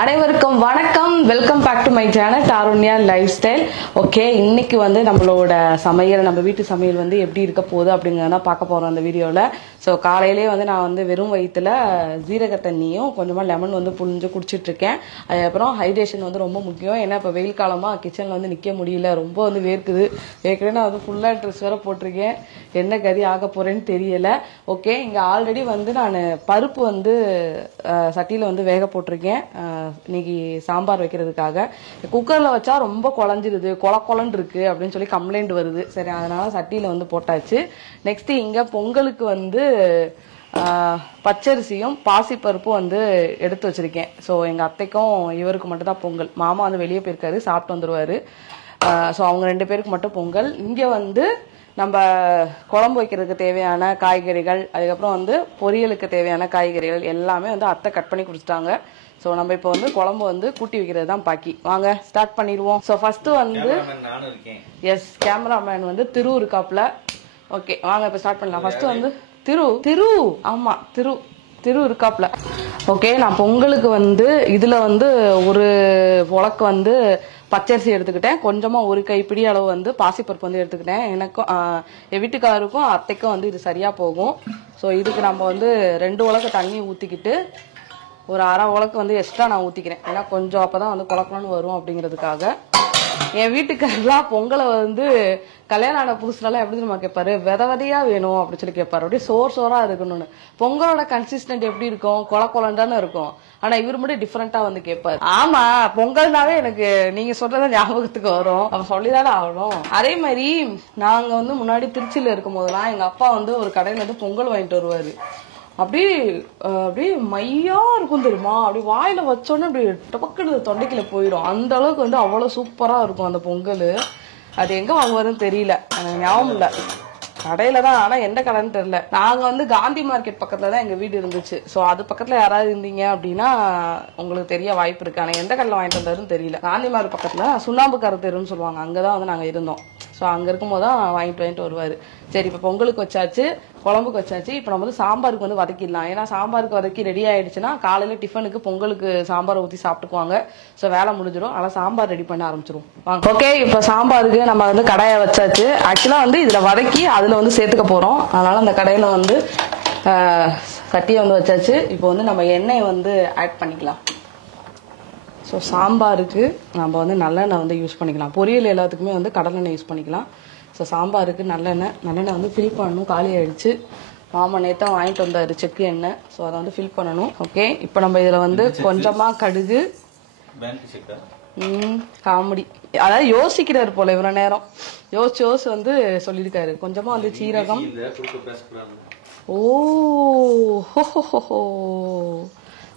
அனைவருக்கும் வணக்கம். Welcome back to my channel Tarunya lifestyle. Okay, இன்னைக்கு வந்து நம்மளோட சமையல், நம்ம வீட்டு சமையல் வந்து எப்படி இருக்க போகுது அப்படிங்கிறத பார்க்க போகிறோம் அந்த வீடியோவில். ஸோ காலையிலே வந்து நான் வந்து வெறும் வயிற்றுல ஜீரக தண்ணியும் கொஞ்சமாக லெமன் வந்து புழிஞ்சு குடிச்சிட்ருக்கேன். அதுக்கப்புறம் ஹைட்ரேஷன் வந்து ரொம்ப முக்கியம். ஏன்னா இப்போ வெயில் காலமாக கிச்சனில் வந்து நிற்க முடியல, ரொம்ப வந்து வேர்க்குது. ஏற்கனவே நான் வந்து ஃபுல்லாக ட்ரெஸ் வேறு போட்டிருக்கேன், என்ன கறி ஆக போகிறேன்னு தெரியலை. ஓகே, இங்கே ஆல்ரெடி வந்து நான் பருப்பு வந்து சட்டியில் வந்து வேக போட்டிருக்கேன் இன்னைக்கு சாம்பார் வைக்கிறதுக்காக. குக்கரில் வச்சா ரொம்ப குழஞ்சிருது, கொலன்னு இருக்கு அப்படின்னு சொல்லி கம்ப்ளைண்ட் வருது. சரி, அதனால சட்டியில் வந்து போட்டாச்சு. நெக்ஸ்ட் இங்கே பொங்கலுக்கு வந்து பச்சரிசியும் பாசிப்பருப்பும் வந்து எடுத்து வச்சிருக்கேன். ஸோ எங்கள் அத்தைக்கும் இவருக்கு மட்டும் தான் பொங்கல். மாமா வந்து வெளியே போயிருக்காரு, சாப்பிட்டு வந்துடுவார். ஸோ அவங்க 2 பேருக்கு மட்டும் பொங்கல். இங்கே வந்து நம்ம குழம்பு வைக்கிறதுக்கு தேவையான காய்கறிகள், அதுக்கப்புறம் வந்து பொரியலுக்கு தேவையான காய்கறிகள் எல்லாமே வந்து அத்தை கட் பண்ணி கொடுத்துட்டாங்க. ஸோ நம்ம இப்போ வந்து குழம்பு வந்து கூட்டி வைக்கிறது தான் பாக்கி. வாங்க ஸ்டார்ட் பண்ணிடுவோம். ஸோ ஃபர்ஸ்ட் வந்து எஸ் கேமராமேன் வந்து திரு இருக்காப்ல. ஓகே, வாங்க இப்போ ஸ்டார்ட் பண்ணலாம். ஃபர்ஸ்ட் வந்து திரு ஆமா திரு இருக்காப்ல. ஓகே, நான் பொங்கலுக்கு வந்து இதில் வந்து ஒரு உலக்கு வந்து பச்சரிசி எடுத்துக்கிட்டேன். கொஞ்சமாக ஒரு கைப்பிடி அளவு வந்து பாசிப்பருப்பு வந்து எடுத்துக்கிட்டேன். எனக்கும் என் வீட்டுக்காருக்கும் அத்தைக்கும் வந்து இது சரியாக போகும். ஸோ இதுக்கு நம்ம வந்து 2 உலக்கு தண்ணி ஊற்றிக்கிட்டு ஒரு அரை உலக்கு வந்து எக்ஸ்ட்ரா நான் ஊற்றிக்கிறேன். ஏன்னா கொஞ்சம் அப்போ தான் வந்து குழக்கணும்னு வரும் அப்படிங்கிறதுக்காக. என் வீட்டுக்காரெல்லாம் பொங்கலை வந்து கல்யாணம் ஆன புதுசுலாம் எப்படி நம்ம கேட்பாரு, விதையா வேணும் அப்படின்னு சொல்லி கேட்பாரு. அப்படியே சோறா இருக்கணும்னு. பொங்கலோட கன்சிஸ்டன்ட் எப்படி இருக்கும், கொலன்னு இருக்கும். ஆனா இவர் மட்டும் டிஃப்ரெண்டா வந்து கேட்பாரு. ஆமா, பொங்கல்னாவே எனக்கு நீங்க சொல்றத ஞாபகத்துக்கு வரும், அவன் சொல்லிதானே ஆகணும். அதே மாதிரி நாங்க வந்து முன்னாடி திருச்சியில இருக்கும் போதெல்லாம் எங்க அப்பா வந்து ஒரு கடையில இருந்து பொங்கல் வாங்கிட்டு வருவாரு. அப்படியே மையா இருக்கும் தெரியுமா, அப்படி வாயில வச்சோன்னே அப்படி டபக்குன்னு தொண்டைக்குள்ள போயிடும். அந்த அளவுக்கு வந்து அவ்வளோ சூப்பரா இருக்கும் அந்த பொங்கல். அது எங்க வாங்குவாருன்னு தெரியல, எனக்கு ஞாபகம் இல்லை. கடையில தான், ஆனா எந்த கடைன்னு தெரியல. நாங்க வந்து காந்தி மார்க்கெட் பக்கத்துல தான் எங்க வீடு இருந்துச்சு. ஸோ அது பக்கத்துல யாராவது இருந்தீங்க அப்படின்னா உங்களுக்கு தெரிய வாய்ப்பு இருக்கு. ஆனா எந்த கடையில் வாங்கிட்டு வந்தாருன்னு தெரியல. காந்தி மார்க்கெட் பக்கத்துல சுண்ணாம்பு தெருன்னு சொல்லுவாங்க, அங்கதான் வந்து நாங்க இருந்தோம். ஸோ அங்க இருக்கும் போது தான் வாங்கிட்டு வருவாரு. சரி, இப்போ பொங்கலுக்கு வச்சாச்சு, குழம்புக்கு வச்சாச்சு. இப்போ நம்ம வந்து சாம்பாருக்கு வந்து வதக்கிடலாம். ஏன்னா சாம்பாருக்கு வதக்கி ரெடி ஆயிடுச்சுன்னா காலையில டிஃபனுக்கு பொங்கலுக்கு சாம்பார் ஊற்றி சாப்பிட்டுக்குவாங்க. ஸோ வேலை முடிஞ்சிடும். ஆனால் சாம்பார் ரெடி பண்ண ஆரம்பிச்சிடும். ஓகே, இப்போ சாம்பாருக்கு நம்ம வந்து கடாயை வச்சாச்சு. ஆக்சுவலாக வந்து இதில் வதக்கி அதில் வந்து சேர்த்துக்க போகிறோம். அதனால அந்த கடையில் வந்து சட்டியை வந்து வச்சாச்சு. இப்போ வந்து நம்ம எண்ணெயை வந்து ஆட் பண்ணிக்கலாம். ஸோ சாம்பாருக்கு நம்ம வந்து நல்லெண்ணெய் வந்து யூஸ் பண்ணிக்கலாம். பொரியல் எல்லாத்துக்குமே வந்து கடலெண்ணெய் யூஸ் பண்ணிக்கலாம். ஸோ சாம்பாருக்கு நல்லெண்ணெய் வந்து ஃபில் பண்ணணும். காலி ஆயிடுச்சு. மாமா நேற்று வாங்கிட்டு வந்தார் செக்கு எண்ணெய். ஸோ அதை வந்து ஃபில் பண்ணணும். ஓகே, இப்போ நம்ம இதில் வந்து கொஞ்சமாக கடுகு, காமெடி, அதாவது யோசிக்கிறாரு போல, இவ்வளோ நேரம் யோசிச்சு வந்து சொல்லியிருக்காரு. கொஞ்சமாக வந்து சீரகம்,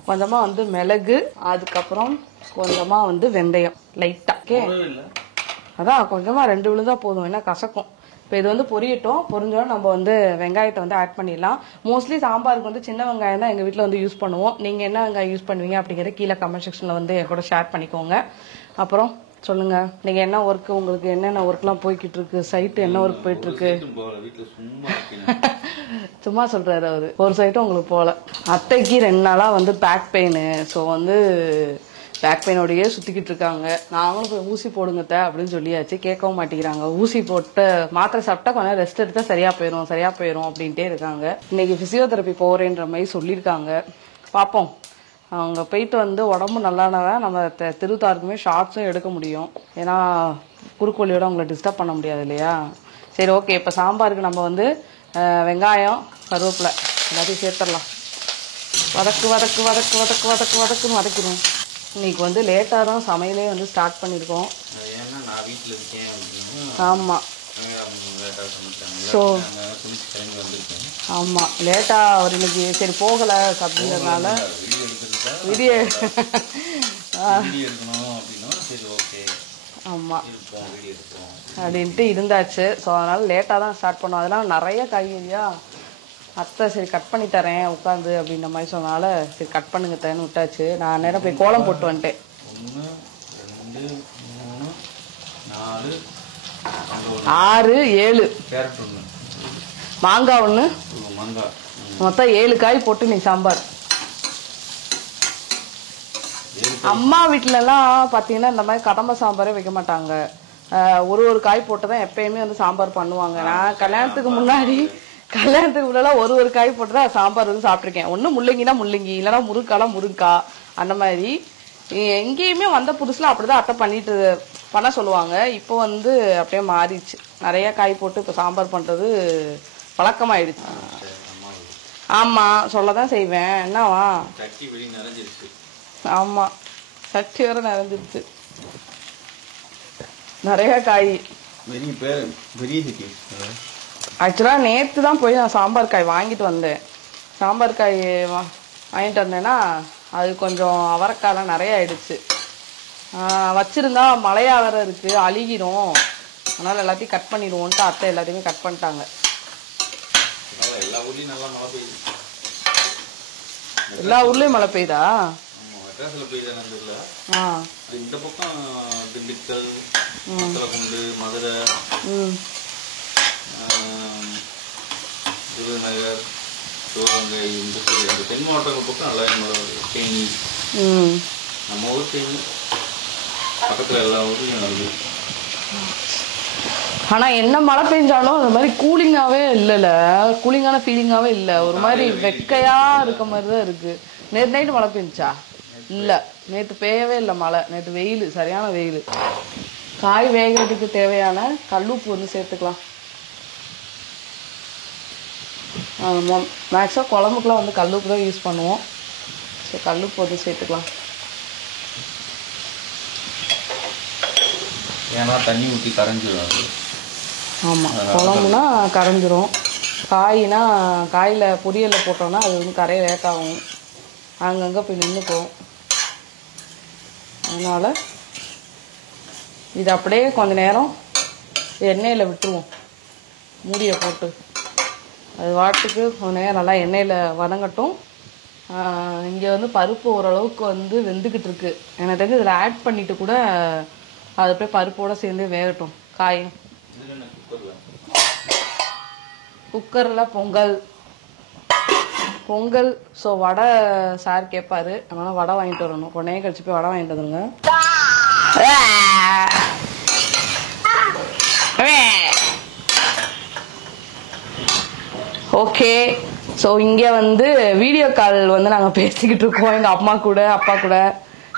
கொஞ்சமாக வந்து மிளகு, அதுக்கப்புறம் கொஞ்சமாக வந்து வெந்தயம் லைட்டாக. ஓகே, அதான் கொஞ்சமாக 2 விழுந்தா போதும், ஏன்னா கசக்கும். இப்போ இது வந்து பொரியட்டும். பொரிஞ்சோம் நம்ம வந்து வெங்காயத்தை வந்து ஆட் பண்ணிடலாம். மோஸ்ட்லி சாம்பாருக்கு வந்து சின்ன வெங்காயம் தான் எங்கள் வீட்டில் வந்து யூஸ் பண்ணுவோம். நீங்கள் என்ன வெங்காயம் யூஸ் பண்ணுவீங்க அப்படிங்கிறத கீழே கமெண்ட் செக்ஷனில் வந்து என் கூட ஷேர் பண்ணிக்கோங்க. அப்புறம் சொல்லுங்க, நீங்கள் என்ன ஒர்க்கு, உங்களுக்கு என்னென்ன ஒர்க்லாம் போய்கிட்டு இருக்கு, சைட்டு என்ன ஒர்க் போயிட்டு இருக்கு? சும்மா சொல்றாரு அவரு, ஒரு சைட்டும் உங்களுக்கு போல. அத்தைக்கு 2 நாளாக வந்து பேக் பெயின். ஸோ வந்து பேக் பெயினோடையே சுற்றிக்கிட்டு இருக்காங்க. நாங்களும் போய் ஊசி போடுங்கத்த அப்படின்னு சொல்லியாச்சு, கேட்கவும் மாட்டேங்கிறாங்க. ஊசி போட்டு மாத்திரை சாப்பிட்டா கொஞ்சம் ரெஸ்ட் எடுத்தா சரியா போயிடும் அப்படின்ட்டே இருக்காங்க. இன்னைக்கு பிசியோதெரப்பி போகிறேன்ற மாதிரி சொல்லியிருக்காங்க. பார்ப்போம். அவங்க போயிட்டு வந்து உடம்பு நல்லானதான் நம்ம திருத்தாருக்குமே ஷார்ட்ஸும் எடுக்க முடியும். ஏன்னா குறுக்கோழியோட அவங்கள டிஸ்டர்ப் பண்ண முடியாது இல்லையா. சரி, ஓகே, இப்போ சாம்பாருக்கு நம்ம வந்து வெங்காயம், கருவேப்பிலை எல்லாத்தையும் சேர்த்துடலாம். வதக்குன்னு வதக்கிடும். இன்னைக்கு வந்து லேட்டாக தான் சமையலே வந்து ஸ்டார்ட் பண்ணியிருக்கோம். ஆமாம், ஸோ ஆமாம் லேட்டாக அவர் இன்னைக்கு சரி போகலை அப்படிங்கிறதுனால வீடியோ ஆமாம் அப்படின்ட்டு இருந்தாச்சு. ஸோ அதனால் லேட்டாக தான் ஸ்டார்ட் பண்ணோம். அதனால் நிறைய காய்கறியா அத்தை சரி கட் பண்ணி தரேன் உட்காந்து அப்படின்ற மாதிரி சொன்னால சரி கட் பண்ணுங்க தேன்னு விட்டாச்சு. நான் நேரம் போய் கோலம் போட்டு வந்துட்டேன். 1 2 3 4 6 7 மாங்காய் 1, மொத்தம் 7 காய் போட்டு நீ சாம்பார். 7 அம்மா வீட்டுலலாம் பார்த்தீங்கன்னா இந்த மாதிரி கதம்ப சாம்பாரே வைக்க மாட்டாங்க. ஒரு காய் போட்டு தான் எப்பயுமே வந்து சாம்பார் பண்ணுவாங்க. நான் கல்யாணத்துக்கு முன்னாடி ஒரு காய் போட்டு தான் சாம்பார் வந்து சாப்பிட்ருக்கேன். ஒன்று முள்ளங்கினா முள்ளங்கி, இல்லைன்னா முருங்காலாம் முருங்கா, அந்த மாதிரி. எங்கேயுமே வந்த புதுசுல அப்படிதான் அத்தை பண்ண சொல்லுவாங்க. இப்போ வந்து அப்படியே மாறிடுச்சு. நிறைய காய் போட்டு இப்போ சாம்பார் பண்றது பழக்கமாயிடுச்சு. ஆமா, சொல்லதான் செய்வேன். என்னவா? ஆமா, சட்டி வர நிறைஞ்சிருச்சு. நிறைய காய். ஆக்சுவலா நேற்று தான் போய் நான் சாம்பார் காய் வாங்கிட்டு வந்தேன். சாம்பார் காய் வாங்கிட்டு வந்தேன்னா அது கொஞ்சம் அவரைக்காய்லாம் நிறைய ஆயிடுச்சு. வச்சிருந்தா மழையா வேற இருக்கு, அழுகிடும். அதனால எல்லாத்தையும் கட் பண்ணிடுவோன்ட்டு அத்தை எல்லாத்தையுமே கட் பண்ணிட்டாங்க. எல்லா ஊர்லயும் மழை பெய்யுதா? இந்த பக்கம் திண்டுக்கல், மத்தளகுண்டு, மதுரை, விருதுநகர், சிவகங்கை, இந்த தென் மாவட்டங்கள் பக்கம் நல்லா தேனி, நம்ம ஊர் தேனி பக்கத்துல எல்லா ஊர்லயும் வருது. ஆனா என்ன மழை பெஞ்சாலும் அந்த மாதிரி கூலிங்காவே இல்லைல்ல, கூலிங்கான ஃபீலிங்காவே இல்லை. ஒரு மாதிரி வெக்கையா இருக்க மாதிரிதான் இருக்கு. நேற்று நைட்டு மழை பெஞ்சா? இல்லை, நேற்று பெய்யவே இல்லை மழை. நேற்று வெயில், சரியான வெயில். காய் வேகிறதுக்கு தேவையான கல்லுப்பு வந்து சேர்த்துக்கலாம். மேக்ஸிமம் குழம்புக்குலாம் வந்து கல்லுப்பு தான் யூஸ் பண்ணுவோம். சரி, கல்லுப்பு வந்து சேர்த்துக்கலாம். ஏன்னா தண்ணி ஊற்றி கரைஞ்சிடும். ஆமாம், குழம்புனா கரைஞ்சிரும். காய்னா காயில் பொரியலில் போட்டோன்னா அது வந்து கரைய லேட்டாகும், அங்கங்கே போய் நின்றுக்கும். அதனால் இது அப்படியே கொஞ்ச நேரம் எண்ணெயில் விட்டுருவோம், மூடியை போட்டு. அது வாட்டுக்கு கொஞ்ச நேரம் நல்லா எண்ணெயில் வதங்கட்டும். இங்கே வந்து பருப்பு ஓரளவுக்கு வந்து வெந்துக்கிட்டு இருக்கு. எனக்கு தெரிஞ்சு இதில் ஆட் பண்ணிவிட்டு கூட அது போய் பருப்போடு சேர்ந்து வேகட்டும். காயும் குக்கரில் பொங்கல். ஸோ வடை சார் கேட்பாரு, அதனால் வடை வாங்கிட்டு வரணும். கொஞ்ச நேரம் கழிச்சு போய் வடை வாங்கிட்டு வந்துருங்க. ஓகே, ஸோ இங்கே வந்து வீடியோ கால் வந்து நாங்கள் பேசிக்கிட்டு இருக்கோம், எங்கள் அம்மா கூட, அப்பா கூட,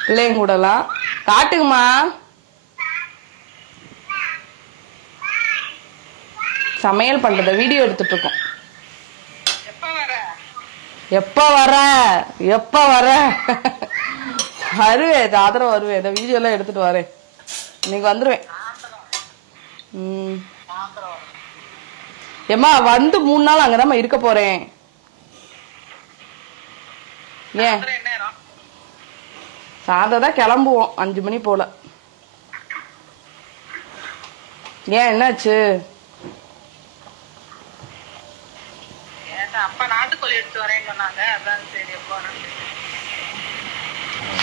பிள்ளைங்க கூடலாம். காட்டுங்கம்மா. சமையல் பண்றத வீடியோ எடுத்துட்டு இருக்கோம். எப்ப வர வருவேன், ஆதரவு வருவேன். இந்த வீடியோ எல்லாம் எடுத்துட்டு வரேன். இன்னைக்கு வந்துருவேன். ஏம்மா வந்து 3 நாள் அங்கதான் இருக்க போறேன். ஏன் சாயந்தரம் கிளம்புவோம் 5 மணி போல. ஏன், என்னாச்சு?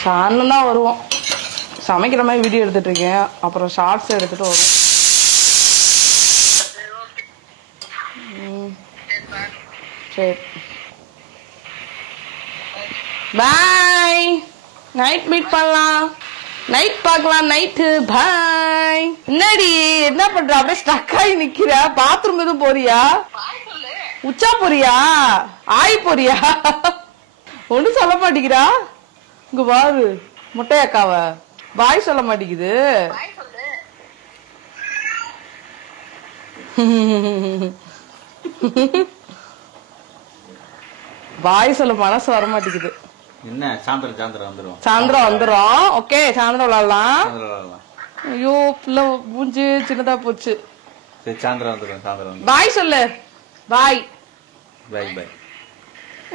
சாயந்தரம் தான் வருவோம். சமைக்கிற மாதிரி வீடியோ எடுத்துட்டு இருக்கேன், அப்புறம் ஷார்ட்ஸ் எடுத்துட்டு வரும். சரி, பாய். நைட் மீட் பண்ணலாம், நைட் பார்க்கலாம். நைட்டு பாய். என்னடி என்ன பண்ற? அப்படியே ஸ்டக் ஆகி நிக்கிற. பாத்ரூம் எதுவும் போறியா? உச்சா போறியா? ஆய் போறியா? ஒண்ணு சொல்ல மாட்டேங்கிறா. இங்க பாரு முட்டையக்காவ பாய் சொல்ல மாட்டேங்குது. பாய் சொல்ல மனசு வர மாட்டேங்குது. என்ன சாயந்தரம் வந்துரும். சாயந்தரம் வந்துரும். ஓகே, சாயந்தரம் விளையாடலாம். ஐயோ, பிள்ளை மூஞ்சி சின்னதா போச்சு. சரி, சாயந்தரம் வந்துரும். பாய் சொல்லு. பாய் பாய் பாய்.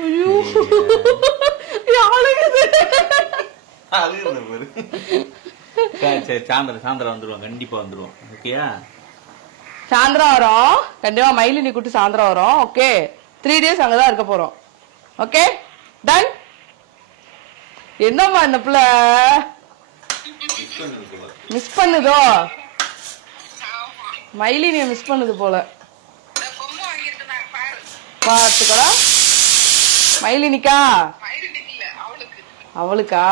ஐயோ, சரி, சாயந்தரம் வந்துருவோம். கண்டிப்பா வந்துருவோம். ஓகேயா? சாயந்தரம் வரோம் கண்டிப்பா. மயிலினி கூட்டு சாயந்தரம் வரோம். ஓகே, 3 days அங்கதான் இருக்க போறோம். Okay, done. என்னம்மா இந்த பிள்ளை மிஸ் பண்ணுதோ? மயிலினிய மிஸ் பண்ணுது போல. பார்த்துக்கடா மயிலினிக்கா. அவளுக்கா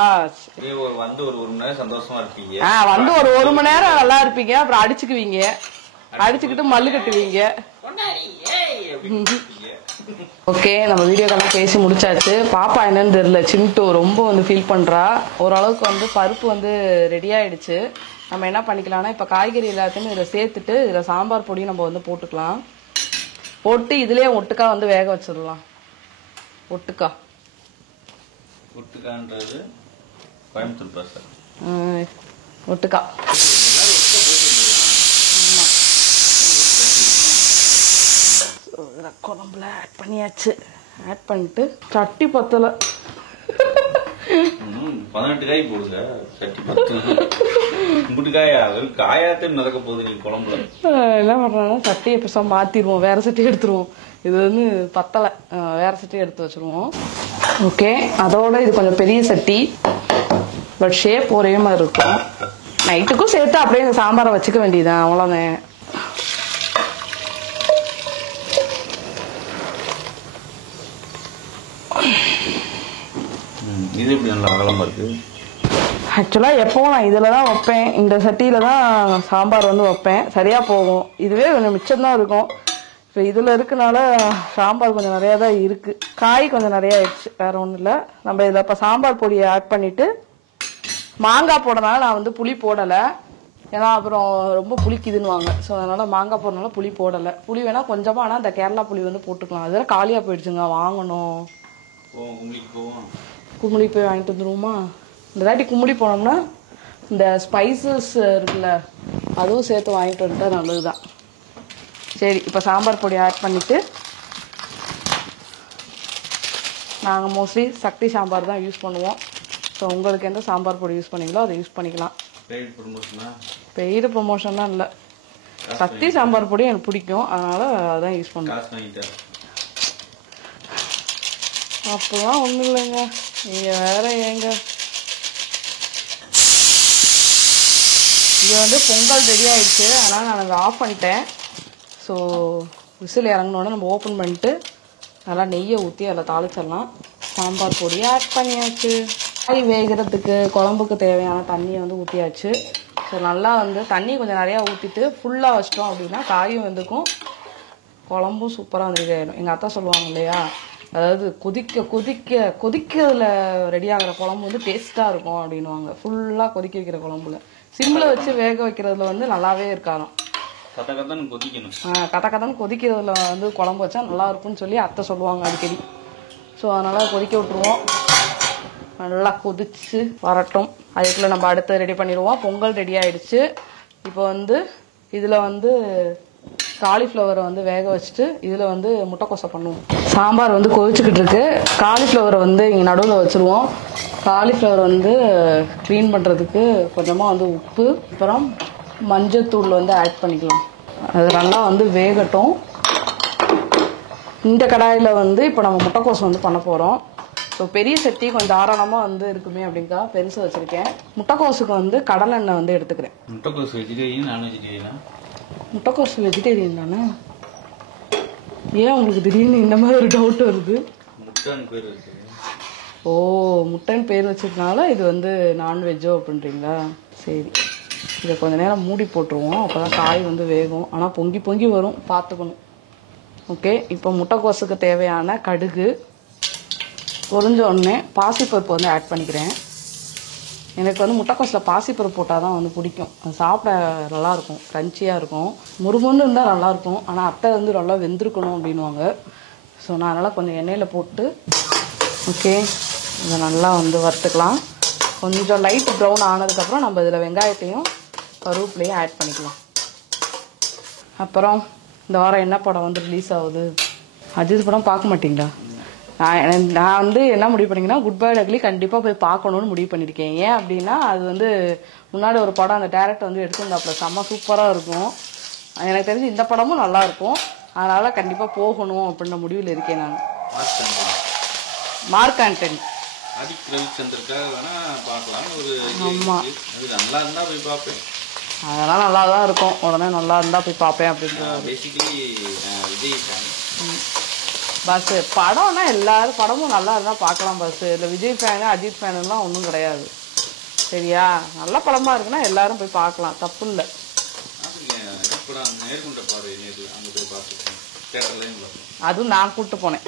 வந்து ஒரு மணி நேரம் சந்தோஷமா இருப்பீங்க. வந்து ஒரு மணி நேரம் நல்லா இருப்பீங்க, அப்புறம் அடிச்சுக்குவீங்க, அடிச்சுக்கிட்டு மல்லு கட்டுவீங்க. ஓகே, நம்ம வீடியோக்கெல்லாம் பேசி முடிச்சாச்சு. பாப்பா என்னன்னு தெரியல, சின்ட்டு ரொம்ப வந்து ஃபீல் பண்றா. ஓரளவுக்கு வந்து பருப்பு வந்து ரெடி ஆயிடுச்சு. நம்ம என்ன பண்ணிக்கலாம்னா இப்போ காய்கறி எல்லாத்தையுமே இதில் சேர்த்துட்டு இதில் சாம்பார் பொடியும் நம்ம வந்து போட்டுக்கலாம். போட்டு இதுலேயே ஒட்டுக்கா வந்து வேக வச்சிடலாம். ஒட்டுக்கான்றது கோயம்புத்தூர் பாச ஒட்டுக்கா. குழம்புல ஆட் பண்ணியாச்சு. ஆட் பண்ணிட்டு சட்டி பத்தலை, 18 காய் போடுங்க. சட்டி பத்து காயா காயாத்தையும் நடக்க போகுது நீ குழம்புல. என்ன பண்றாங்கன்னா சட்டியை பெருசா மாத்திடுவோம், வேற சட்டி எடுத்துருவோம். இது வந்து பத்தலை, வேற சட்டி எடுத்து வச்சிருவோம். ஓகே, அதோட இது கொஞ்சம் பெரிய சட்டி, பட் ஷேப் ஒரே மாதிரி இருக்கும். நைட்டுக்கும் சேர்த்து அப்படியே இந்த சாம்பாரை வச்சுக்க வேண்டியதுதான், அவ்வளோதான். இது எப்படி நல்லா அகலமா இருக்கு. ஆக்சுவலாக எப்போவும் நான் இதில் தான் வைப்பேன், இந்த சட்டியில் தான் சாம்பார் வந்து வைப்பேன், சரியாக போகும். இதுவே கொஞ்சம் மிச்சம்தான் இருக்கும். இப்போ இதில் இருக்கனால சாம்பார் கொஞ்சம் நிறையா தான் இருக்குது. காய் கொஞ்சம் நிறையா ஆயிடுச்சு, வேறு ஒன்றும் இல்லை. நம்ம இதில் இப்போ சாம்பார் பொடியை ஆட் பண்ணிவிட்டு மாங்காய் போடுறதுனால நான் வந்து புளி போடலை, ஏன்னா அப்புறம் ரொம்ப புளிக்குதுன்னுவாங்க. ஸோ அதனால் மாங்காய் போடுறதுனால புளி போடலை. புளி வேணால் கொஞ்சமாக, ஆனால் இந்த கேரளா புளி வந்து போட்டுக்கலாம். அதெல்லாம் காலியாக போயிடுச்சுங்க, வாங்கணும். கும்மிளி போய் வாங்கிட்டு வந்துடுவோமா? இந்த தாட்டி கும்மிளி போனோம்னா இந்த ஸ்பைசஸ் இருக்குல்ல, அதுவும் சேர்த்து வாங்கிட்டு வந்துட்டா நல்லது தான். சரி, இப்போ சாம்பார் பொடி ஆட் பண்ணிவிட்டு நாங்கள் மோஸ்ட்லி சக்தி சாம்பார் தான் யூஸ் பண்ணுவோம். ஸோ உங்களுக்கு எந்த சாம்பார் பொடி யூஸ் பண்ணீங்களோ அதை யூஸ் பண்ணிக்கலாம். பெய்டு ப்ரொமோஷன்லாம் இல்லை, சக்தி சாம்பார் பொடி எனக்கு பிடிக்கும், அதனால் அதான் யூஸ் பண்ணுவேன். அப்போலாம் ஒன்றும் இல்லைங்க, நீங்கள் வேற ஏங்க. இது வந்து பொங்கல் ரெடி ஆயிடுச்சு, அதனால் நான் அதை ஆஃப் பண்ணிட்டேன். ஸோ விசில் இறங்கினோடனே நம்ம ஓப்பன் பண்ணிட்டு நல்லா நெய்யை ஊற்றி அதில் தாளிச்சிடலாம். சாம்பார் பொடியை ஆட் பண்ணியாச்சு. காய் வேகிறதுக்கு குழம்புக்கு தேவையான தண்ணியை வந்து ஊற்றியாச்சு. ஸோ நல்லா வந்து தண்ணி கொஞ்சம் நிறையா ஊற்றிட்டு ஃபுல்லாக வச்சிட்டோம் அப்படின்னா காயும் வந்துக்கும், குழம்பும் சூப்பராக வந்து ரெடி ஆகிடும். எங்கள் அத்தா சொல்லுவாங்க இல்லையா, அதாவது கொதிக்கிறதுல ரெடி ஆகிற குழம்பு வந்து டேஸ்ட்டாக இருக்கும் அப்படின்வாங்க. ஃபுல்லாக கொதிக்க வைக்கிற குழம்புல சிம்மில் வச்சு வேக வைக்கிறதுல வந்து நல்லாவே இருக்காராம். கதன்னு கொதிக்கிறதுல வந்து குழம்பு வச்சா நல்லா இருக்கும்னு சொல்லி அத்தை சொல்லுவாங்க அடிக்கடி. ஸோ அதனால் கொதிக்க விட்டுருவோம், நல்லா கொதிச்சு வரட்டும். அதுக்குள்ளே நம்ம அடுத்து ரெடி பண்ணிடுவோம். பொங்கல் ரெடி ஆகிடுச்சு. இப்போ வந்து இதில் வந்து காலிஃப்ளவரை வந்து வேக வச்சுட்டு இதில் வந்து முட்டைக்கோசை பண்ணுவோம். சாம்பார் வந்து கொதிச்சுக்கிட்டு இருக்கு. காலிஃப்ளவரை வந்து இங்கே நடுவில் வச்சுருவோம். காலிஃப்ளவர் வந்து க்ளீன் பண்ணுறதுக்கு கொஞ்சமாக வந்து உப்பு, அப்புறம் மஞ்சத்தூள் வந்து ஆட் பண்ணிக்கலாம். அது நல்லா வந்து வேகட்டும். இந்த கடாயில் வந்து இப்போ நம்ம முட்டைக்கோசை வந்து பண்ண போகிறோம். ஸோ பெரிய சட்டி கொஞ்சம் தாராளமாக வந்து இருக்குமே அப்படிங்கா பெருசு வச்சுருக்கேன். முட்டைக்கோசுக்கு வந்து கடலெண்ணெய் வந்து எடுத்துக்கிறேன். முட்டைக்கோசு வெஜிடேரியன் நான் வெஜிடேரியனா? முட்டைக்கோசு வெஜிடேரியன் தானே? ஏன் உங்களுக்கு திடீர்னு இந்த மாதிரி ஒரு டவுட் வருது? முட்டைன்னு பேர் இருக்கு. ஓ, முட்டைன்னு பேர் வச்சதுனால இது வந்து நான்வெஜ்ஜோ அப்படின்றீங்களா? சரி, இதை கொஞ்சம் நேரம் மூடி போட்டுருவோம், அப்போ தான் காய் வந்து வேகும். ஆனால் பொங்கி பொங்கி வரும், பார்த்துக்கணும். ஓகே, இப்போ முட்டைக்கோசுக்கு தேவையான கடுகு பொரிஞ்ச உடனே பாசிப்பருப்பு வந்து ஆட் பண்ணிக்கிறேன். எனக்கு வந்து முட்டைக்கோசில் பாசிப்பருப்பு போட்டால் தான் வந்து பிடிக்கும். அது சாப்பிட நல்லாயிருக்கும், க்ரன்ச்சியாக இருக்கும். முறுமுன்னு இருந்தால் நல்லாயிருக்கும், ஆனால் அத்தை வந்து நல்லா வெந்திருக்கணும் அப்படின்வாங்க. ஸோ நான் அதனால் கொஞ்சம் எண்ணெயில் போட்டு ஓகே இதை நல்லா வந்து வறுத்துக்கலாம். கொஞ்சம் லைட் ப்ரௌன் ஆனதுக்கப்புறம் நம்ம இதில் வெங்காயத்தையும் கருவேப்பிலையும் ஆட் பண்ணிக்கலாம். அப்புறம் இந்த வாரம் என்ன படம் வந்து ரிலீஸ் ஆகுது? அஜித் படம் பார்க்க மாட்டீங்களா? நான் வந்து என்ன முடிவு பண்ணிங்கன்னா குட் பை டக்லி கண்டிப்பாக போய் பார்க்கணுன்னு முடிவு பண்ணியிருக்கேன். ஏன் அப்படின்னா அது வந்து முன்னாடி ஒரு படம் அந்த டேரக்டர் வந்து எடுத்துருந்தாப்புல செம்ம சூப்பராக இருக்கும். எனக்கு தெரிஞ்சு இந்த படமும் நல்லாயிருக்கும், அதனால் கண்டிப்பாக போகணும் அப்படின்ற முடிவில் இருக்கேன் நான். மார்க் ஆண்டனி அதெல்லாம் நல்லா தான் இருக்கும், உடனே நல்லா இருந்தால் போய் பார்ப்பேன் அப்படின்ட்டு. பஸ் படம்னா எல்லாரும் படமும் நல்லா இருந்தா பார்க்கலாம் பஸ். இல்லை விஜய் ஃபேனு அஜித் ஃபேனுலாம் ஒன்றும் கிடையாது சரியா. நல்ல படமா இருக்குன்னா எல்லாரும் போய் பார்க்கலாம், தப்பு இல்லை. அதுவும் நான் கூப்பிட்டு போனேன்.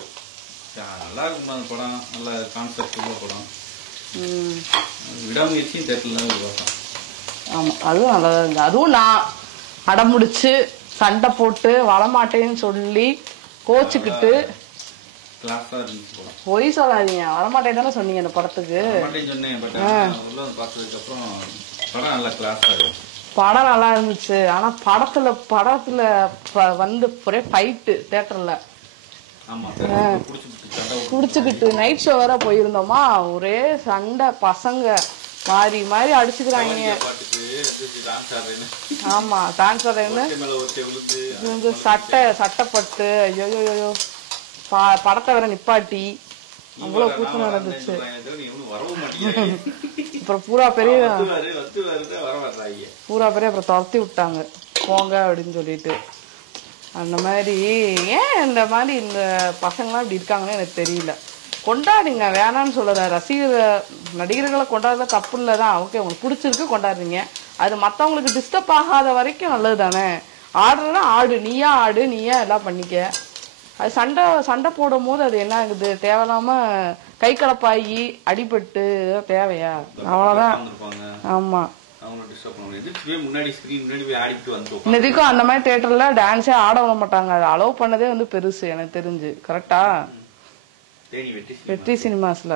நல்லா இருக்கும் அந்த படம், நல்ல கான்செப்ட் உள்ள படம். விடாமுயற்சியும் தேட்டர்ல. ஆமாம் அதுவும் நல்லா இருந்துச்சு. அதுவும் நான் அடமுடிச்சு சண்டை போட்டு வரமாட்டேன்னு சொல்லி கோச்சுக்கிட்டு. பொய் சொல்லாதீங்க, வரமாட்டேன் தானே சொன்னீங்க அந்த படத்துக்கு. படம் நல்லா இருந்துச்சு. ஆனா படத்துல வந்து ஒரே ஃபைட்டு தியேட்டர்ல குடிச்சுக்கிட்டு நைட் ஷோ வேற போயிருந்தோமா, ஒரே சண்டை, பசங்க மாறி மாறி அடிச்சுக்கிறாங்க. ஆமா டான்ஸ் ஆடுறேன்னு சட்டைப்பட்டு ஐயோ படத்தை வேற நிப்பாட்டி அவ்வளவு கூட்டம் நடந்துச்சு. அப்புறம் பூரா பெரிய அப்புறம் துரத்தி விட்டாங்க போங்க அப்படின்னு சொல்லிட்டு. அந்த மாதிரி ஏன் இந்த மாதிரி இந்த பசங்களாம் இப்படி இருக்காங்கன்னு எனக்கு தெரியல. கொண்டாடுங்க, வேணான்னு சொல்லல. நடிகர்களை கொண்டாடுறத தப்பு இல்லை தான். ஓகே, உங்களுக்கு பிடிச்சிருக்கு கொண்டாடுறீங்க. அது மற்றவங்களுக்கு டிஸ்டர்ப் ஆகாத வரைக்கும் நல்லது தானே. ஆடுறதுனா ஆடு, நீயா ஆடு, நீயா எல்லாம் பண்ணிக்க. அது சண்டை போடும் போது அது என்ன ஆகுது, தேவையில்லாம கை கலப்பாகி அடிபட்டு தேவையா? அவ்வளவுதான். ஆமா இன்னதுக்கும் அந்த மாதிரி தியேட்டர்ல டான்ஸே ஆட விட மாட்டாங்க. அது அலோவ் பண்ணதே வந்து பெருசு எனக்கு தெரிஞ்சு. கரெக்டா? வெற்றி சினிமாஸ்ல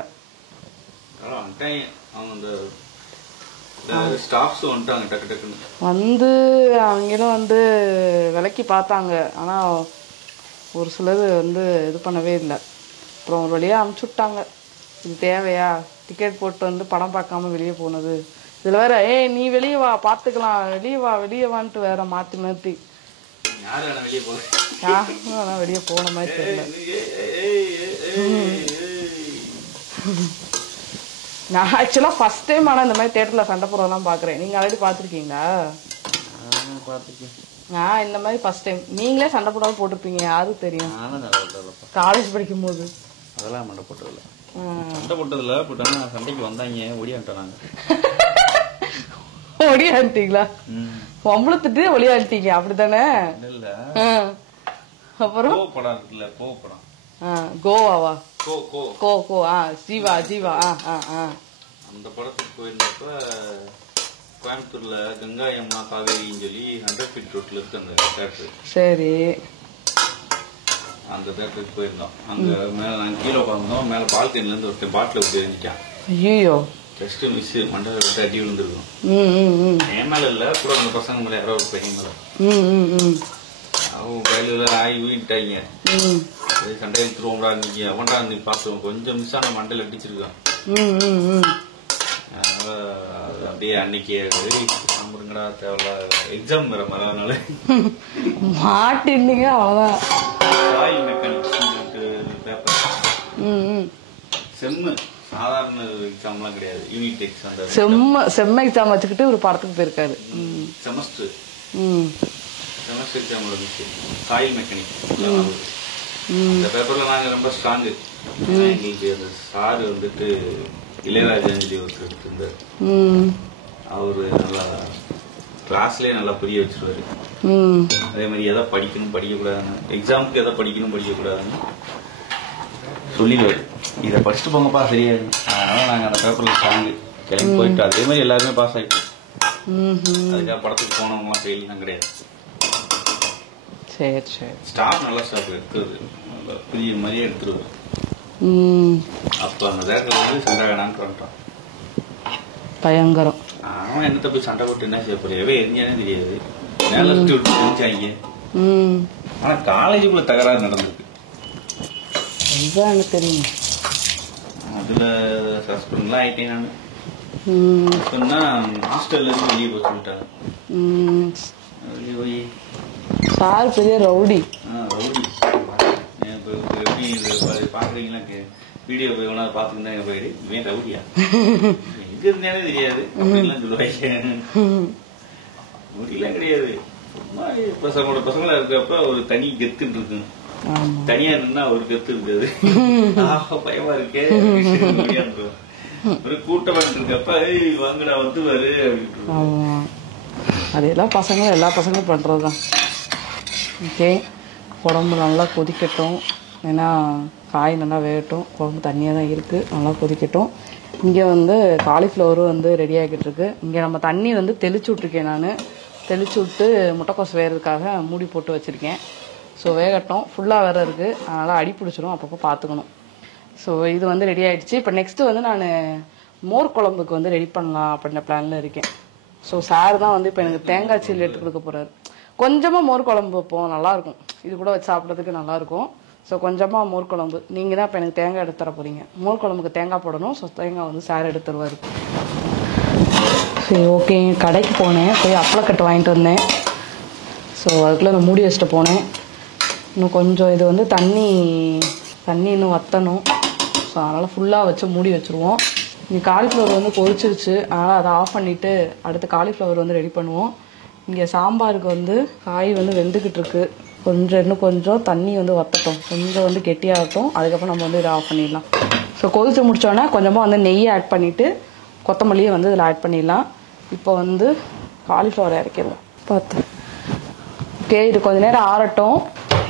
வந்து அவங்களும் வந்து விலைக்கு பார்த்தாங்க. ஆனா ஒரு சிலது வந்து இது பண்ணவே இல்லை. அப்புறம் ஒரு வழியாக அனுப்பிச்சு விட்டாங்க. இது தேவையா, டிக்கெட் போட்டு வந்து படம் பார்க்காம வெளியே போனது. இதில் வேற நீ வெளியே வா பார்த்துக்கலாம், வெளியே வான்ட்டு வேற மாற்றி மாற்றி வெளியே போன மாதிரி தெரியல. நான் ஆக்சுவலாக ஃபர்ஸ்ட் டைம் ஆனால் இந்த மாதிரி தேட்டரில் சண்டை போடுறதெல்லாம் பார்க்குறேன். நீங்கள் ஆல்ரெடி பார்த்துருக்கீங்களா? நான் இந்த மாதிரி ஃபர்ஸ்ட் டைம். நீங்களே சண்டை போடாமல் போட்டிருப்பீங்க, யாரும் தெரியும். காலேஜ் படிக்கும் போது அதெல்லாம் சண்டை போட்டதில்ல. சண்டை போட்டதில்ல. பட் ஆனால் சண்டைக்கு வந்தாங்க, ஒடியாண்டாங்க. ஒடியாண்டிங்களா? பொம்பளத்துட்டு ஒளியாண்டிங்க அப்படித்தானே? இல்ல அப்புறம் படம் இருக்குல்ல, கோவப்படம். கோவாவா? கோ ஜீவா. அந்த படத்துக்கு போயிருந்தப்ப கோயம்புத்தூர்ல கங்கா யமுனா காவேரின்னு சொல்லி 100 ஃபீட் ரோட்ல இருக்கு அந்த தேட்டர். சரி. அந்த தேட்டருக்கு போயிருந்தோம். அங்க மேல நாங்க கீழே உட்காந்தோம். மேல பால்கனில இருந்து ஒருத்தன் பாட்டில விட்டு எரிஞ்சிட்டான். ஐயோ, ஜஸ்ட் மிஸ், மண்டல விட்டு அடி விழுந்துருக்கும். என் மேல இல்ல, கூட அந்த பசங்க மேல யாரோ ஒரு பையன் மேல. அவங்க கையில ஆகி ஊயிட்டாங்க. சண்டை எடுத்துருவோம்டா, நீங்க அவன்டா நீ பாத்துவோம். கொஞ்சம் மிஸ் ஆன மண்டல அடிச்சிருக்கான். அப்படியே அன்னைக்கு சாம்பிடுங்கடா தேவையில்ல, எக்ஸாம் வேற மறுநாள் மாட்டிருந்தீங்க. அவ்வளவுதான். Soil mechanics paper sem. சாதாரண எக்ஸாம்லாம் கிடையாது, யூனிட் எக்ஸாம். செம்ம எக்ஸாம் வச்சுக்கிட்டு ஒரு படத்துக்கு போயிருக்காரு. செமஸ்டர் எக்ஸாம் இருந்துச்சு, சாயில் மெக்கானிக்ஸ். அந்த பேப்பர்ல நாங்க ரொம்ப ஸ்ட்ராங்கு. எங்களுக்கு அந்த சாரு வந்துட்டு இளையராஜாஞ்சலி ஒருத்தர் எடுத்திருந்தார். அவரு நல்லா கிளாஸ்லயே நல்லா புரிய வச்சிருவாரு. அதே மாதிரி எதை படிக்கணும் படிக்கக்கூடாதுன்னு, எக்ஸாமுக்கு எதை படிக்கணும் படிக்கக்கூடாதுன்னு சொல்லிடுவாரு. இதை படிச்சுட்டு போங்கப்பா சரியாது. அதனால நாங்க அந்த பேப்பர்ல ஸ்ட்ராங்கு கிளம்பி போயிட்டு அதே மாதிரி எல்லாருமே பாஸ் ஆயிட்டோம். அதுக்காக படத்துக்கு போனவங்க எல்லாம் ஃபெயில் தான் கிடையாது. ஸ்டாஃப் நல்ல ஸ்டாஃப் எடுத்துருது, புரிய மாதிரியே எடுத்துருவாரு. அப்ப அந்த தேட்டர்ல வந்து சண்டை வேணான்னு வந்துட்டான். பயங்கரம். அவன் என்னத்த போய் சண்டை போட்டு என்ன செய்ய போறியவே எரிஞ்சானே தெரியாது. மேல விட்டு. ஆனா காலேஜுக்குள்ள தகராறு நடந்திருக்கு. தெரியும். அதுல சஸ்பெண்ட்லாம் ஆயிட்டேன் நானு. சொன்னா ஹாஸ்டல்ல இருந்து வெளியே போய் சொல்லிட்டாங்க. வெளியே போய் சார் பெரிய ரவுடி. ரவுடி எப்படி பாக்குறீங்களா? வீடியோ போய் ஒன்னா பாத்துக்கிட்டு தான் போயிடு. இவன் ரவுடியா எங்க இருந்தானே தெரியாது அப்படின்லாம் சொல்லுவாங்க. முடியலாம் கிடையாது. சும்மா பசங்களோட பசங்களா இருக்கிறப்ப ஒரு தனி கெத்துட்டு இருக்கு. தனியா நின்னா ஒரு கத்து இருக்காது. பயமா இருக்கே ஒரு கூட்டமா இருக்கப்ப வாங்கடா வந்து வரு அப்படின்னு. அதெல்லாம் எல்லா பசங்களும் பண்றதுதான். ஓகே, குழம்பு நல்லா கொதிக்கட்டும். ஏன்னா காய் நல்லா வேகட்டும். குழம்பு தண்ணியாக தான் இருக்குது, நல்லா கொதிக்கட்டும். இங்கே வந்து காலிஃப்ளவரும் வந்து ரெடி ஆகிட்டு இருக்கு. இங்கே நம்ம தண்ணி வந்து தெளிச்சு விட்ருக்கேன். நான் தெளிச்சு விட்டு முட்டைக்கோஸ் வேகிறதுக்காக மூடி போட்டு வச்சுருக்கேன். ஸோ வேகட்டும். ஃபுல்லாக வேறு இருக்குது, அதனால் அடி பிடிச்சிரும், அப்பப்போ பார்த்துக்கணும். ஸோ இது வந்து ரெடி ஆகிடுச்சு. இப்போ நெக்ஸ்ட்டு வந்து நான் மோர் குழம்புக்கு வந்து ரெடி பண்ணலாம் அப்படின்ற பிளானில் இருக்கேன். ஸோ சார் தான் வந்து இப்போ எனக்கு தேங்காய் சீல் எடுத்து கொடுக்க போகிறாரு. கொஞ்சமாக மோர் குழம்பு வைப்போம், நல்லாயிருக்கும். இது கூட வச்சு சாப்பிட்றதுக்கு நல்லாயிருக்கும். ஸோ கொஞ்சமாக மோர் குழம்பு. நீங்கள் தான் இப்போ எனக்கு தேங்காய் எடுத்து தர போகிறீங்க. மோர் குழம்புக்கு தேங்காய் போடணும். ஸோ தேங்காய் வந்து சார் எடுத்து தருவார். சரி, ஓகே. கடைக்கு போனேன், போய் அப்பளக்கட்டு வாங்கிட்டு வந்தேன். ஸோ அதுக்குள்ளே நான் மூடி வச்சுட்டு போனேன். இன்னும் கொஞ்சம் இது வந்து தண்ணி இன்னும் வற்றணும். ஸோ அதனால் ஃபுல்லாக வச்சு மூடி வச்சுருவோம். இங்கே காலிஃப்ளவர் வந்து கொதிச்சிருச்சு, அதனால் அதை ஆஃப் பண்ணிவிட்டு அடுத்து காலிஃப்ளவர் வந்து ரெடி பண்ணுவோம். இங்கே சாம்பாருக்கு வந்து காய் வந்து வெந்துக்கிட்டு இருக்கு. இன்னும் கொஞ்சம் தண்ணி வந்து வற்றட்டும், கொஞ்சம் வந்து கெட்டியாகட்டும். அதுக்கப்புறம் நம்ம வந்து இதை ஆஃப் பண்ணிடலாம். ஸோ கொதிச்சு முடித்தோன்னே கொஞ்சமாக வந்து நெய்யை ஆட் பண்ணிவிட்டு கொத்தமல்லியை வந்து இதில் ஆட் பண்ணிடலாம். இப்போ வந்து காலிஃப்ளவர் இறக்கிடுவோம். பார்த்து ஓகே, இது கொஞ்சம் நேரம் ஆறட்டும்.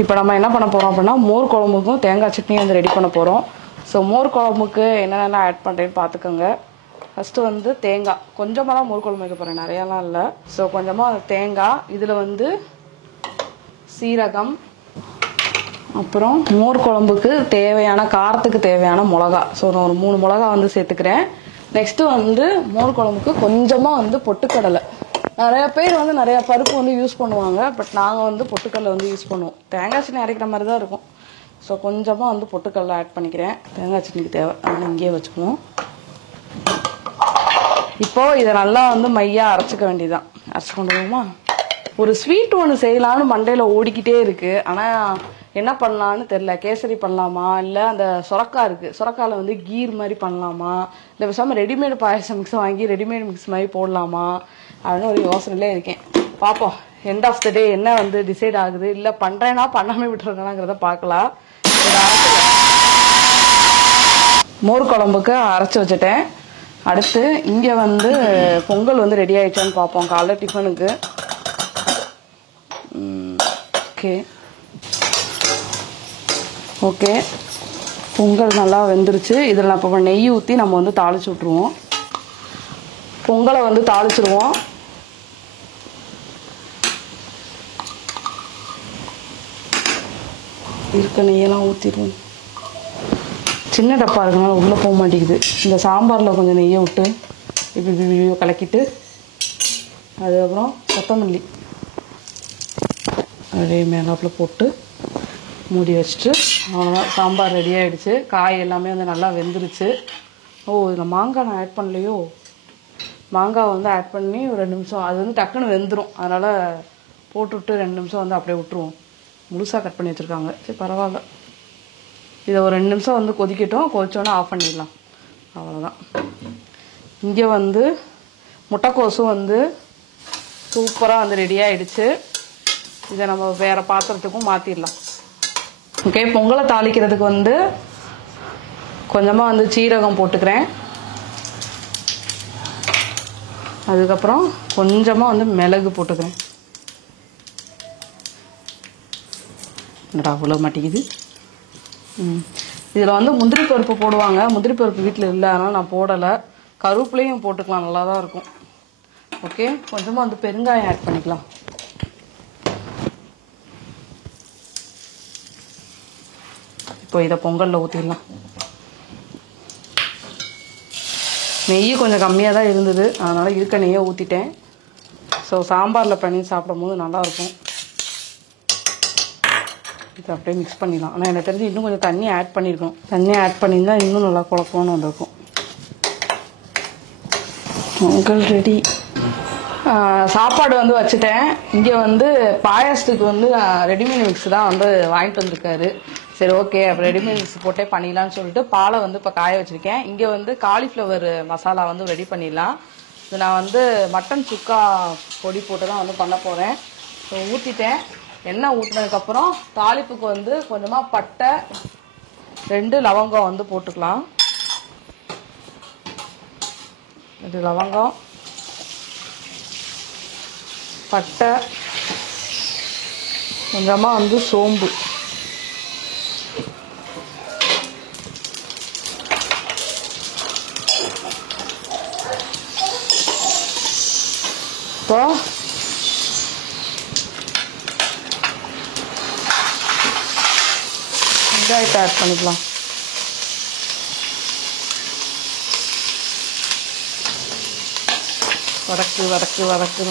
இப்போ நம்ம என்ன பண்ண போகிறோம் அப்படின்னா மோர் குழம்புக்கும் தேங்காய் சட்னியும் வந்து ரெடி பண்ண போகிறோம். ஸோ மோர் குழம்புக்கு என்னென்ன ஆட் பண்ணுறேன்னு பார்த்துக்கோங்க. ஃபஸ்ட்டு வந்து தேங்காய் கொஞ்சமாக தான் மோர் குழம்பு வைக்க போகிறேன், நிறையாலாம் இல்லை. ஸோ கொஞ்சமாக தேங்காய், இதில் வந்து சீரகம், அப்புறம் மோர் குழம்புக்கு தேவையான காரத்துக்கு தேவையான மிளகா. ஸோ நான் ஒரு 3 மிளகா வந்து சேர்த்துக்கிறேன். நெக்ஸ்ட்டு வந்து மோர் குழம்புக்கு கொஞ்சமாக வந்து பொட்டுக்கடலை. நிறைய பேர் வந்து நிறையா பருப்பு வந்து யூஸ் பண்ணுவாங்க, பட் நாங்கள் வந்து பொட்டுக்கடலை வந்து யூஸ் பண்ணுவோம். தேங்காய் சட்னி அரைக்கிற மாதிரி தான் இருக்கும். ஸோ கொஞ்சமாக வந்து பொட்டுக்கடலை ஆட் பண்ணிக்கிறேன். தேங்காய் சட்னிக்கு தேவை, அதனால் இங்கேயே வச்சுக்குவோம். இப்போது இதை நல்லா வந்து மையாக அரைச்சிக்க வேண்டியதுதான். அரைச்சி கொண்டு போகுமா? ஒரு ஸ்வீட் ஒன்று செய்யலான்னு மண்டையில் ஓடிக்கிட்டே இருக்குது. ஆனால் என்ன பண்ணலான்னு தெரில. கேசரி பண்ணலாமா, இல்லை அந்த சொரக்காய் இருக்குது, சொரக்காயில் வந்து கீர் மாதிரி பண்ணலாமா, இல்லை பேசாமல் ரெடிமேடு பாயசம் மிக்ஸ் வாங்கி ரெடிமேட் மிக்ஸ் மாதிரி போடலாமா அப்படின்னு ஒரு யோசனையிலே இருக்கேன். பார்ப்போம், எண்ட் ஆஃப் த டே என்ன வந்து டிசைட் ஆகுது. இல்லை பண்ணுறேன்னா பண்ணாமல் விட்டுருக்கேனாங்கிறத பார்க்கலாம். மோர் குழம்புக்கு அரைச்சி வச்சுட்டேன். அடுத்து இங்கே வந்து பொங்கல் வந்து ரெடி ஆகிடுச்சான்னு பார்ப்போம், காலைல டிஃபனுக்கு. ஓகே ஓகே, பொங்கல் நல்லா வெந்துருச்சு. இதில் நான் இப்போ நெய் ஊற்றி நம்ம வந்து தாளிச்சு விட்ருவோம். பொங்கலை வந்து தாளிச்சிடுவோம். இருக்க நெய்யெல்லாம் ஊற்றிடுவோம். சின்ன டப்பா இருக்கனால உள்ளே போக மாட்டேங்குது. இந்த சாம்பாரில் கொஞ்சம் நெய்யை விட்டு இப்படி கலக்கிட்டு அதுக்கப்புறம் கொத்தமல்லி அப்படியே மேலாப்பில் போட்டு மூடி வச்சுட்டு அவ்வளோதான், சாம்பார் ரெடி ஆகிடுச்சு. காய் எல்லாமே வந்து நல்லா வெந்துருச்சு. ஓ, இதில் மாங்காய் நான் ஆட் பண்ணலையோ. மாங்காய் வந்து ஆட் பண்ணி ஒரு 2 நிமிஷம், அது வந்து டக்குன்னு வெந்துடும், அதனால் போட்டுவிட்டு 2 நிமிஷம் வந்து அப்படியே விட்டுருவோம். முழுசாக கட் பண்ணி வச்சுருக்காங்க, சரி பரவாயில்ல. இதை ஒரு 2 நிமிஷம் வந்து கொதிக்கட்டும். கொதிச்சோன்னே ஆஃப் பண்ணிடலாம், அவ்வளோதான். இங்கே வந்து முட்டைக்கோசும் வந்து சூப்பராக வந்து ரெடி ஆகிடுச்சு. இதை நம்ம வேறு பாத்திரத்துக்கும் மாற்றிடலாம். ஓகே, பொங்கலை தாளிக்கிறதுக்கு வந்து கொஞ்சமாக வந்து சீரகம் போட்டுக்கிறேன். அதுக்கப்புறம் கொஞ்சமாக வந்து மிளகு போட்டுக்கிறேன். என்னடா அவ்வளோ மாட்டேங்குது. இதில் வந்து முந்திரி பருப்பு போடுவாங்க. முந்திரி பருப்பு வீட்டில் இல்லை, அதனால் நான் போடலை. கருவேப்பிலையும் போட்டுக்கலாம், நல்லா தான் இருக்கும். ஓகே, கொஞ்சமாக வந்து பெருங்காயம் ஆட் பண்ணிக்கலாம். இப்போ இதை பொங்கலில் ஊற்றிடலாம். நெய் கொஞ்சம் கம்மியாக தான் இருந்தது, அதனால் இருக்க நெய்யை ஊற்றிட்டேன். ஸோ சாம்பாரில் பண்ணி சாப்பிடும் போது நல்லாயிருக்கும். இதை அப்படியே மிக்ஸ் பண்ணிடலாம். ஆனால் எனக்கு தெரிஞ்சு இன்னும் கொஞ்சம் தண்ணி ஆட் பண்ணியிருக்கணும். தண்ணி ஆட் பண்ணியிருந்தால் இன்னும் நல்லா குழப்பம்னு வந்திருக்கும். பொங்கல் ரெடி. சாப்பாடு வந்து வச்சுட்டேன். இங்கே வந்து பாயாசத்துக்கு வந்து ரெடிமேட் மிக்ஸ் தான் வந்து வாங்கிட்டு வந்திருக்காரு. சரி ஓகே, அப்புறம் ரெடிமேட் மிக்ஸ் போட்டே பண்ணிடலான்னு சொல்லிட்டு பாலை வந்து இப்போ காய வச்சுருக்கேன். இங்கே வந்து காலிஃப்ளவர் மசாலா வந்து ரெடி பண்ணிடலாம். இது நான் வந்து மட்டன் சுக்கா பொடி போட்டு தான் வந்து பண்ண போகிறேன். ஸோ ஊற்றிட்டேன். எண்ணெய் ஊற்றினதுக்கப்புறம் தாளிப்புக்கு வந்து கொஞ்சமாக பட்டை 2 லவங்கம் வந்து போட்டுக்கலாம். 2 லவங்கம், பட்டை, கொஞ்சமாக வந்து சோம்பு, இப்போ வெங்காயத்தை ஆட் பண்ணிக்கலாம். வதக்குன்னு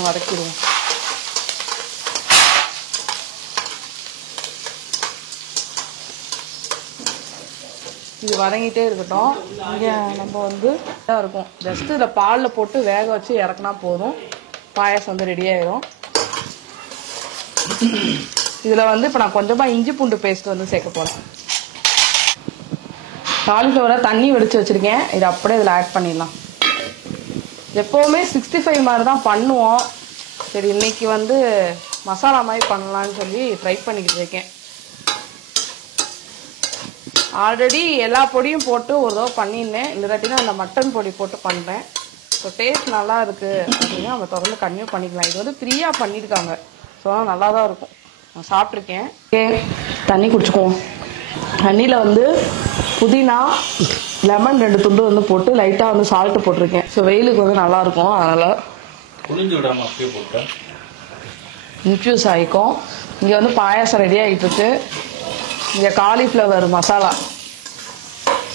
வதக்கிடுவோம். இது வதங்கிட்டே இருக்கட்டும். இங்கே நம்ம வந்து இதாக இருக்கும், ஜஸ்ட்டு இதில் பாலில் போட்டு வேக வச்சு இறக்குனா போதும், பாயாசம் வந்து ரெடி ஆயிரும். இதில் வந்து இப்போ நான் கொஞ்சமாக இஞ்சி பூண்டு பேஸ்ட் வந்து சேர்க்க போகிறேன். காலிஃப்ளவரை தண்ணி வடித்து வச்சுருக்கேன், இதை அப்படியே இதில் ஆட் பண்ணிடலாம். எப்போவுமே 65 மாதிரி தான் பண்ணுவோம். சரி, இன்னைக்கு வந்து மசாலா மாதிரி பண்ணலான்னு சொல்லி ட்ரை பண்ணிக்கிட்டு இருக்கேன். ஆல்ரெடி எல்லா பொடியும் போட்டு ஒரு தடவை பண்ணியிருந்தேன், இந்த தாட்டி தான் அந்த மட்டன் பொடி போட்டு பண்ணுறேன். ஸோ டேஸ்ட் நல்லா இருக்குது அப்படின்னா நம்ம தொடர்ந்து கன்டினியூ பண்ணிக்கலாம். இது வந்து ஃப்ரீயாக பண்ணியிருக்காங்க, ஸோ நல்லா தான் இருக்கும். நான் சாப்பிட்ருக்கேன். தண்ணி குடிச்சுக்குவோம். தண்ணியில் வந்து புதினா, லெமன் 2 துண்டு வந்து போட்டு லைட்டாக வந்து சால்ட்டு போட்டிருக்கேன். ஸோ வெயிலுக்கு வந்து நல்லாயிருக்கும், அதனால் புளிஞ்சு விடாமல் அப்படியே போட்டேன். இன்ஃப்யூஸ் ஆகிக்கும். இங்கே வந்து பாயாசம் ரெடி ஆகிட்டு இருக்கு. இங்கே காலிஃப்ளவர் மசாலா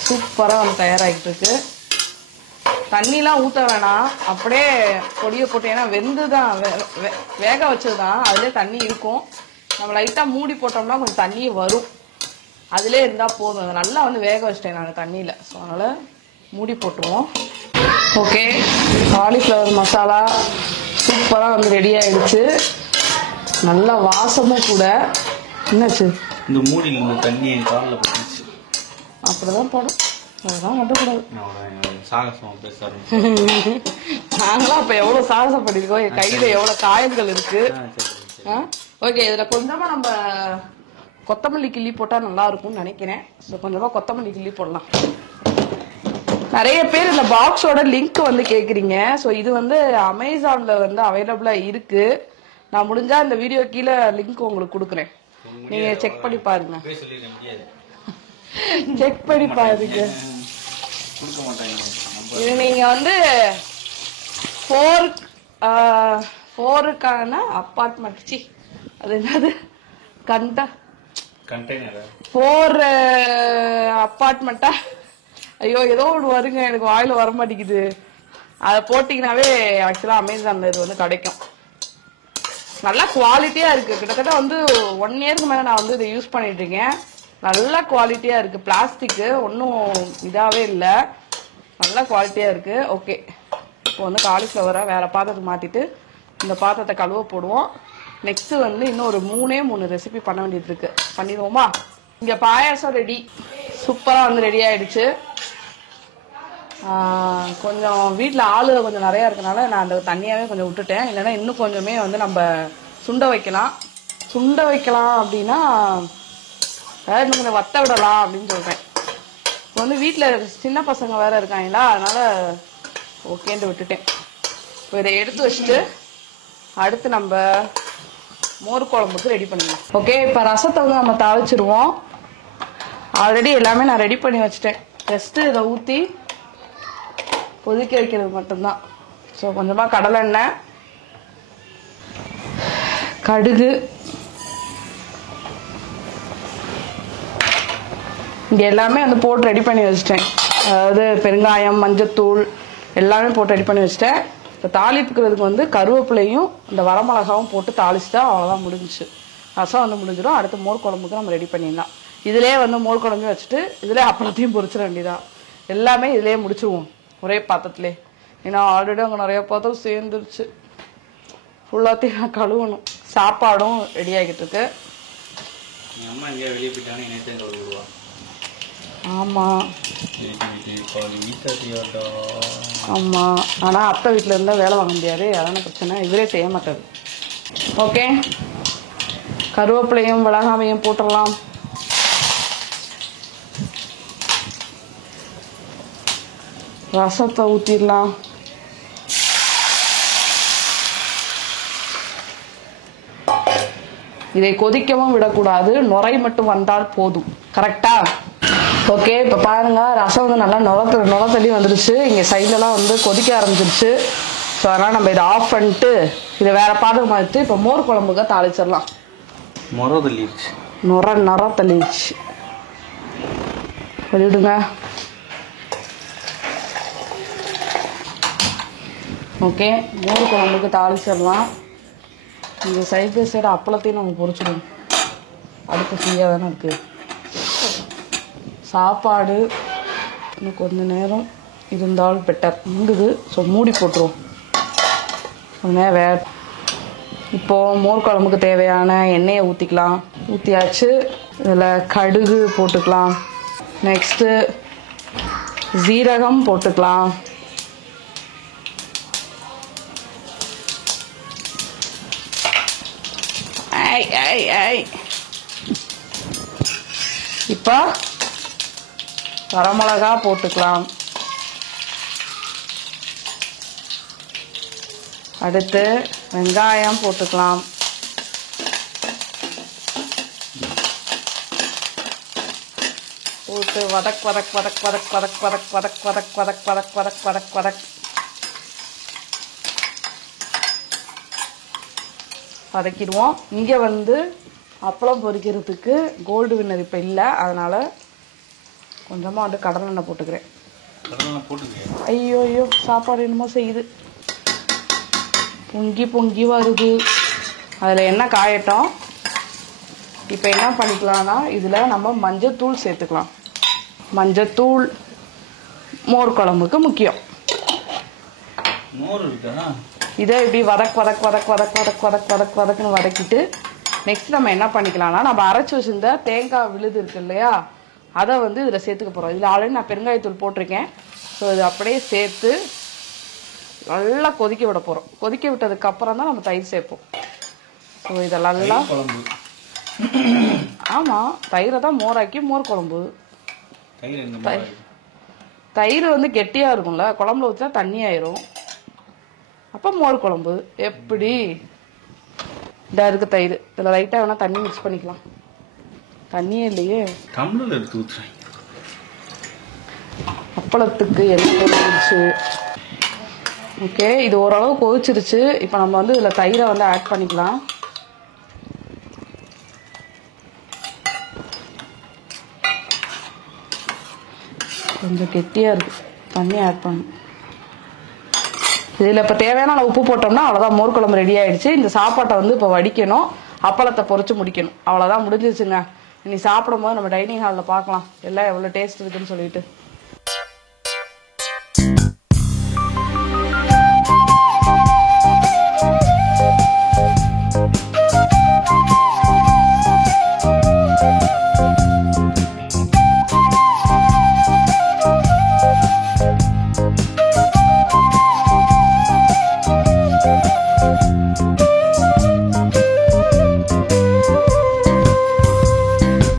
சூப்பராக வந்து தயாராகிட்டு இருக்கு. தண்ணிலாம் ஊற்ற வேணாம், அப்படியே பொடியை போட்டு, ஏன்னா வெந்து தான் வேக வச்சது தான், அதுலேயே தண்ணி இருக்கும். நம்ம லைட்டாக மூடி போட்டோம்னா கொஞ்சம் தண்ணி வரும், அதிலே இருந்தால் போதும். அதை நல்லா வந்து வேக வச்சிட்டேன் நான் தண்ணியில், ஸோ அதனால் மூடி போட்டுருவோம். ஓகே, காலிஃப்ளவர் மசாலா சூப்பராக வந்து ரெடி ஆகிடுச்சு. நல்லா வாசமும் கூட. என்னாச்சு? இந்த மூடியில் இந்த தண்ணி என் காலில் போட்டுச்சு. அப்படிதான் போடும், அதெல்லாம் மட்டுக்கூடாது. சாகசமாக பேச நாங்களாம் அப்போ எவ்வளோ சாகசம் பண்ணியிருக்கோம், என் கையில் எவ்வளோ காயங்கள் இருக்கு. ஓகே, இதில் கொஞ்சமாக நம்ம கொத்தமல்லி கிள்ளி போட்டால் நல்லா இருக்கும்னு நினைக்கிறேன். ஸோ கொஞ்சமாக கொத்தமல்லி கிள்ளி போடலாம். நிறைய பேர் இந்த பாக்ஸோட லிங்க் வந்து கேட்குறீங்க. ஸோ இது வந்து அமேசானில் வந்து அவைலபிளாக இருக்குது. நான் முடிஞ்சால் இந்த வீடியோ கீழே லிங்க் உங்களுக்கு கொடுக்குறேன், நீங்கள் செக் பண்ணி பாருங்க. செக் பண்ணி பாருங்க. இது நீங்கள் வந்து 4க்கான அப்பார்ட்மெண்ட், அது என்னது, 4 அப்பார்ட்மெண்ட்டா, ஐயோ ஏதோ ஒன்று வருங்க, எனக்கு வாயில் வர மாட்டேங்குது. அதை போட்டிங்கனாவே ஆக்சுவலாக அமேசானில் இது வந்து கிடைக்கும். நல்லா குவாலிட்டியாக இருக்குது. கிட்டத்தட்ட வந்து 1 இயருக்கு மேலே நான் வந்து இதை யூஸ் பண்ணிட்டு இருக்கேன். நல்லா குவாலிட்டியாக இருக்குது. பிளாஸ்டிக்கு ஒன்றும் இதாகவே இல்லை, நல்லா குவாலிட்டியாக இருக்குது. ஓகே, இப்போ வந்து காலிஃப்ளவரை வேறு பாத்திரத்துக்கு மாற்றிட்டு இந்த பாத்திரத்தை கழுவ போடுவோம். நெக்ஸ்ட் வந்து இன்னும் ஒரு 3 ரெசிபி பண்ண வேண்டியது இருக்கு, பண்ணிடுவோமா? இங்கே பாயாசம் ரெடி, சூப்பராக வந்து ரெடி ஆயிடுச்சு. கொஞ்சம் வீட்டில் ஆளு கொஞ்சம் நிறையா இருக்கனால நான் அந்த தண்ணியாகவே கொஞ்சம் விட்டுட்டேன். இல்லைன்னா இன்னும் கொஞ்சமே வந்து நம்ம சுண்ட வைக்கலாம் அப்படின்னா இன்னும் கொஞ்சம் வத்த விடலாம் அப்படின்னு சொல்கிறேன். இப்போ வந்து வீட்டில் சின்ன பசங்க வேறு இருக்காங்களா, அதனால் ஓகேன்ட்டு விட்டுட்டேன். இப்போ இதை எடுத்து வச்சுட்டு அடுத்து நம்ம மோர் குழம்புக்கு ரெடி பண்ணிடலாம். ஓகே, இப்போ ரசத்தை வந்து நம்ம தாளிச்சிருவோம். ஆல்ரெடி எல்லாமே நான் ரெடி பண்ணி வச்சுட்டேன். ஜஸ்ட்டு இதை ஊற்றி கொதிக்க வைக்கிறது மட்டும்தான். ஸோ கொஞ்சமாக கடலெண்ணெய், கடுகு, இங்கே எல்லாமே வந்து போட்டு ரெடி பண்ணி வச்சுட்டேன். அதாவது பெருங்காயம், மஞ்சத்தூள் எல்லாமே போட்டு ரெடி பண்ணி வச்சுட்டேன். இப்போ தாளிப்புக்கிறதுக்கு வந்து கருவேப்பிலையும் இந்த வரமிளகாவும் போட்டு தாளிச்சுட்டா அவ்வளோதான், முடிஞ்சிச்சு. ரசம் வந்து முடிஞ்சிடும். அடுத்து மோர் குழம்புக்கு நம்ம ரெடி பண்ணிடலாம். இதிலே வந்து மோர் குழம்பு வச்சுட்டு இதிலே அப்பளத்தையும் பொரிச்சிட வேண்டியதான். எல்லாமே இதிலே முடிச்சுடுவோம் ஒரே பாத்திரத்துலேயே. ஏன்னா ஆல்ரெடி அங்கே நிறைய பாத்திரம் சேர்ந்துருச்சு, ஃபுல்லாத்தையும் நான் கழுவணும். சாப்பாடும் ரெடி ஆகிட்டு இருக்கு. அம்மா எங்கேயா வெளியே போயிட்டாங்க, நேற்று கழுவிடுவா. ஆமாம் ஆமாம், ஆனால் அத்தை வீட்டில் இருந்தால் வேலை வாங்க முடியாது, அதான பிரச்சனை. இவரே செய்ய மாட்டார். ஓகே, கருவேப்பிலையும் மிளகாவையும் போட்டுடலாம். ரசத்தை ஊற்றிடலாம். இதை கொதிக்கவும் விடக்கூடாது, நுரை மட்டும் வந்தால் போதும். கரெக்டா? ஓகே, இப்போ பாருங்க ரசம் வந்து நல்லா நுர தள்ளி வந்துருச்சு. இங்கே சைட்லலாம் வந்து கொதிக்க ஆரம்பிச்சிருச்சு. ஸோ அதனால் நம்ம இதை ஆஃப் பண்ணிட்டு இதை வேற பாத்திரம் எடுத்து இப்போ மோர் குழம்புக்கு தாளிச்சிடலாம். நுர தள்ளிடுச்சு. வெளியிடுங்க. ஓகே, மோர் குழம்புக்கு தாளிச்சிடலாம். இந்த சைடு அப்பளத்தையும் நம்ம பொரிச்சிடுவோம். அடுப்பு ஃப்ரீயாக தானே இருக்குது. சாப்பாடு இன்னும் கொஞ்சம் நேரம் இருந்தால் பெட்டர் இங்குது. ஸோ மூடி போட்டுருவோம். கொஞ்ச நேரம் இப்போது மோர் குழம்புக்கு தேவையான எண்ணெயை ஊற்றிக்கலாம். ஊற்றியாச்சு. இதில் கடுகு போட்டுக்கலாம். நெக்ஸ்ட்டு ஜீரகம் போட்டுக்கலாம். இப்போ வரமிளகா போட்டுக்கலாம். அடுத்து வெங்காயம் போட்டுக்கலாம். போட்டு வதக் வதக் வதக் வதக் வதக் வதக் வதக் வதக் வதக் வதக் வதக் வதக் வதக் வதக்கிடுவோம். இங்கே வந்து அப்பளம் பொரிக்கிறதுக்கு கோல்டு வின்னர் இப்போ இல்லை, அதனால் கொஞ்சமாக வந்து கடலெண்ணெய் போட்டுக்கிறேன். ஐயோ ஐயோ, சாப்பாடு என்னமோ செய்யுது. பொங்கி பொங்கி வருது. அதில் எண்ணெய் காயட்டும். இப்போ என்ன பண்ணிக்கலாம்னா இதில் நம்ம மஞ்சத்தூள் சேர்த்துக்கலாம். மஞ்சத்தூள் மோர் குழம்புக்கு முக்கியம். இதை இப்படி வதக் வதக் வதக் வதக் வதக் வதக் வதக் வதக்குன்னு வதக்கிட்டு நெக்ஸ்ட் நம்ம என்ன பண்ணிக்கலாம்னா நம்ம அரைச்சி வச்சிருந்த தேங்காய் விழுது இருக்கு இல்லையா, அதை வந்து இதில் சேர்த்துக்க போகிறோம். இதில் ஆல்ரெடி நான் பெருங்காயத்தூள் போட்டிருக்கேன். ஸோ இது அப்படியே சேர்த்து நல்லா கொதிக்க விட போகிறோம். கொதிக்க விட்டதுக்கு அப்புறம் தான் நம்ம தயிர் சேர்ப்போம். ஸோ இதெல்லாம் ஆமாம், தயிரை தான் மோராக்கி மோர் குழம்பு. தயிர் வந்து கெட்டியாக இருக்கும்ல, குழம்புல ஊற்றினா தண்ணி ஆயிரும். அப்போ மோர் குழம்பு எப்படி? இந்த இருக்கு தயிர். இதில் லைட்டாக வேணால் தண்ணி மிக்ஸ் பண்ணிக்கலாம். தண்ணியே இல்லையே. அப்பளத்துக்கு எண்ணெய் கொதிச்சிருச்சு. ஓகே, இது ஓரளவு கொதிச்சிருச்சு. இப்போ நம்ம வந்து இதில் தயிரை வந்து ஆட் பண்ணிக்கலாம். கொஞ்சம் கெட்டியாக இருக்குது, தண்ணி ஆட் பண்ணணும். இதில் இப்போ தேவையான அளவு உப்பு போட்டோம்னா அவ்வளோதான், மோர் குழம்பு ரெடி ஆகிடுச்சு. இந்த சாப்பாட்டை வந்து இப்போ வடிக்கணும், அப்பளத்தை பொரிச்சு முடிக்கணும். அவ்வளோதான், முடிஞ்சிச்சுங்க. இனி சாப்பிடும் போது நம்ம டைனிங் ஹாலில் பார்க்கலாம் எல்லாம் எவ்வளோ டேஸ்ட் இருக்குன்னு சொல்லிட்டு.